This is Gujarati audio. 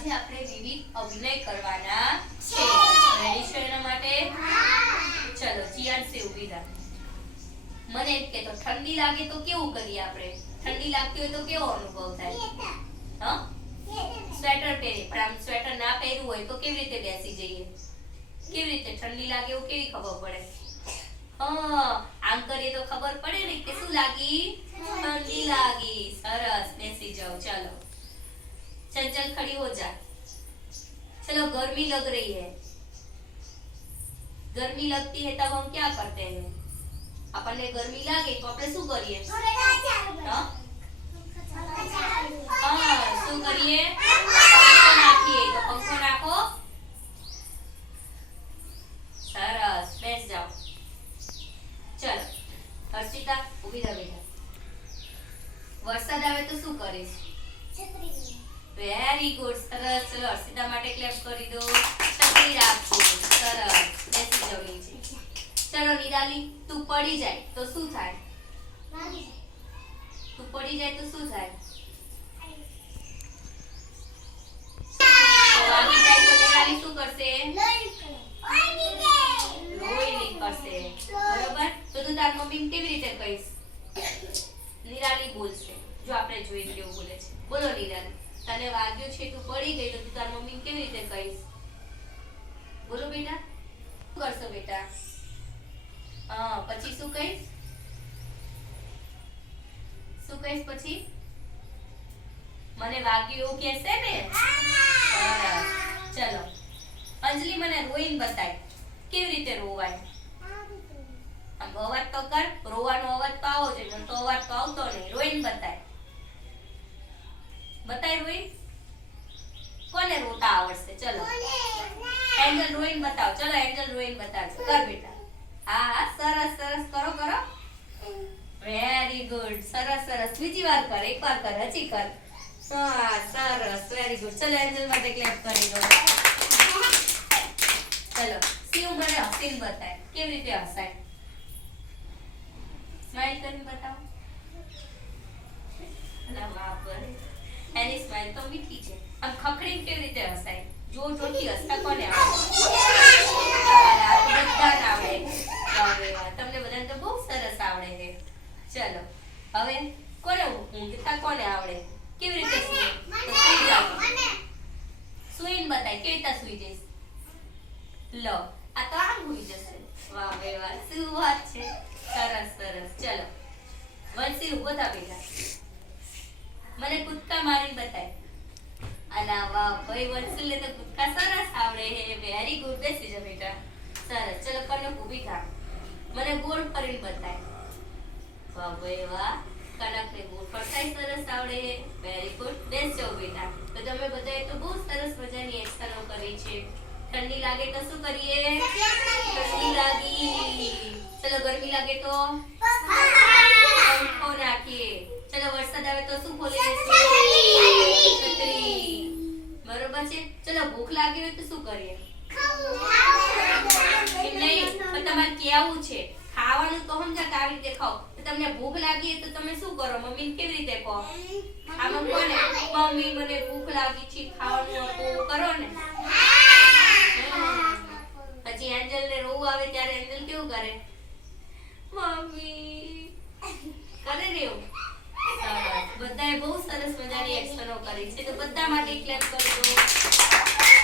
આજે આપણે વિવિધ અભિનય કરવાના છે. રેડી છો એના માટે? ચલો ચિયાન સે ઊભી થા મને કે તો ઠંડી લાગે તો કેવું કરીએ આપણે? ઠંડી લાગતી હોય તો કેવો અનુભવ થાય? હા? સ્વેટર પહેરી પણ આમ સ્વેટર ના પહેર્યું હોય તો કેવી રીતે બેસી જઈએ? કેવી રીતે? ઠંડી લાગે એવું કેવી ખબર પડે? હા આમ કરીએ તો ખબર પડે ને કે શું લાગી? ઠંડી લાગી. સરસ. બેસી જાઓ. ચાલો. चल चल खड़ी हो जा चलो गर्मी लग रही है गर्मी लगती है तब हम क्या करते हैं આપણને ગરમી લાગે તો આપણે શું કરીએ હા હા શું કરીએ પંખો નાખીએ તો પંખો નાખો સરસ બેસ જાઓ ચલો હર્ષિતા ઊભી રહો બેટા વરસાદ આવે તો શું કરીશ વેરી ગુડ સરસ. ચલો અર્ષિતા માટે ક્લેપ કરી દો. છત્રી રાખો સરસ. બેસી જાવ નીચે. ચલો નિરાલી તું પડી જાય તો શું થાય? તું પડી જાય તો શું થાય? વાગી જાય તો નિરાલી શું કરશે? લોહી નીકળશે બરોબર? તો તું તાર મમ્મીને કેવી રીતે કહીશ? નિરાલી બોલશે. જો આપણે જોઈએ કેવું બોલે છે. બોલો નિરાલી. તને વાગ્યું છે તું પડી ગઈ તો તું તાર મમ્મી કેવી રીતે કહીશ? બોલો બેટા, શું કરશો બેટા? હા પછી શું કહીશ? શું કહીશ પછી? મને વાગ્યું એવું કહેશે ને. ચલો. અંજલિ મને રોઈને બતાય, કેવી રીતે રોવાય? અવાજ તો કર, રોવાનો અવાજ તો આવો જોઈએ મને તો અવાજ તો આવતો નહીં. રોઈને બતાય. બતાય હોય? કોને રોતા આવડશે? ચલો. એન્જલ રોઈન બતાવો. ચલો એન્જલ રોઈન બતાવજો. કર બેટા. હા સરસ સરસ. કરો કરો. વેરી ગુડ સરસ સરસ. બીજી વાર કર. એક વાર કર. હજી કર. સરસ. વેરી ગુડ ચલો એન્જલ માટે ક્લેપ કરી દો. ચલો. શિવ મને હસીન બતાય કેવી રીતે હસાય? સ્માઈલ કરીને બતાવો. અલા બાપ રે. એની સ્માઈલ તો મીઠી છે. આમ ખખડીને કેવી રીતે હસાય? જો જોતી હસતા કોને આવડે? બધાને આવડે. તમને બધાને તો બહુ સરસ આવડે છે. ચલો, હવે કોને ઊંઘતા કોને આવડે? કેવી રીતે સૂવે? તો સૂઈ જાઓ. સુઈને બતાય, કેવી રીતે સુઈ જઈશ? લો, આ તો આમ હોઈ જશે. વાહ બે વાહ. શું વાત છે? સરસ સરસ. ચલો વંશી ઊભો થા બેટા. મને કૂદકા મારી બતાય. અના વાહ ભાઈ વંશીને તો કૂદકા સરસ આવડે હે વેરી ગુડ બેસી જા બેટા. સરસ ચલો કનક ઊભી થા. મને ગોળ ફરીને બતાય. વાહ ભાઈ વાહ કનકને ગોળ ફરતાય સરસ આવડે હે. વેરી ગુડ બેસ જાઓ બેટા. તો તમે બધાએ તો બહુ સરસ મજાની એક્સરસાઇઝ કરી છે. ઠંડી લાગે તો શું કરીએ? ઠંડી લાગી. ચલો ગરમી લાગે તો પંખો નાખીએ ચલો વરસાદ આવે તો શું ખોલી દઈશું છત્રી બરોબર છે ચલો ભૂખ લાગી હોય તો શું કરીએ? એટલે તમારે કેવું છે. ખાવાનું તો સમજા કે આવી રીતે ખાઓ. તમને ભૂખ લાગી તો તમે શું કરો? મમ્મીને કેવી રીતે કહો? આમાં કોને? મમ્મી મને ભૂખ લાગી છે ખાવાનું આપો કરો ને. પછી એન્જલ ને રોવું આવે ત્યારે એન્જલ કેવું કરે? મમ્મી. કરે ને એવું? બધાએ બહુ સરસ મજાની એક્શનો કરી છે. તો બધા માટે ક્લેપ કરી દો